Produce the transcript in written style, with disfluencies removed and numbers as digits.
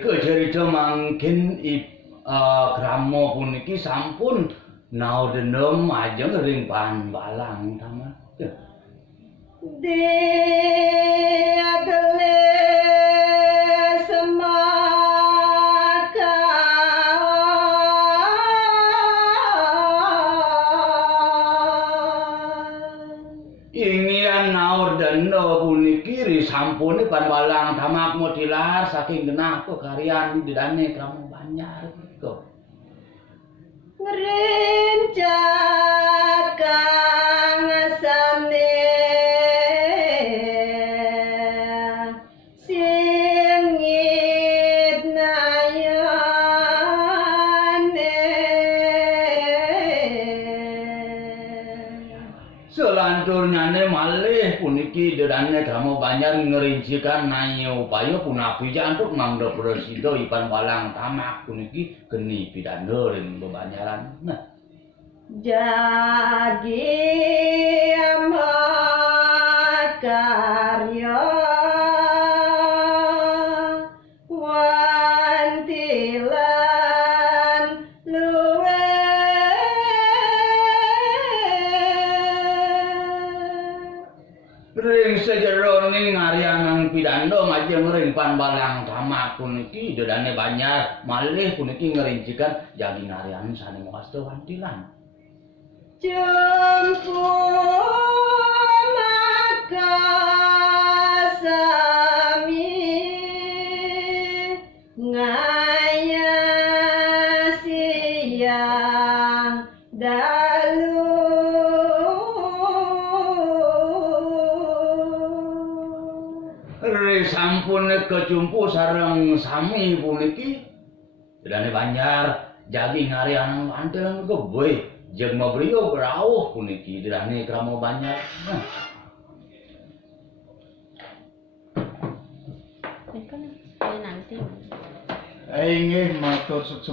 Kecerita mangkin gramo puniki sampun naudendem ajeng ring Panbalang tamat. Diagele semaka Ingian naudenda puniki risampune Panbalang tamak motilar saking genah kekaryan didane Kramo Banjar gitu. ngrencak kang asane singit nayane Selanturnyane malih puniki dedane Kramo Banjar ngerincikan naya upaya punapi jantuk mangda presida Panbalang tamak puniki geni pidana ring bebanjaran. Nah, jagi amat karya wantilan luwe ring sejeroning ngaryanang pidana majeng ring Panbalang tamak puniki dedane Banjar malih puniki ngerincikan jagi ngaryan saning wasta wantilan. Jempu makasami ngaya siang dalu Sampun kecumpu sareng sami puniki dedane Banjar jagi ngaryanang wantilan geboy jeung mabrio rawuh puniki dedane Kramo Banjar. Nanti. Inggih matur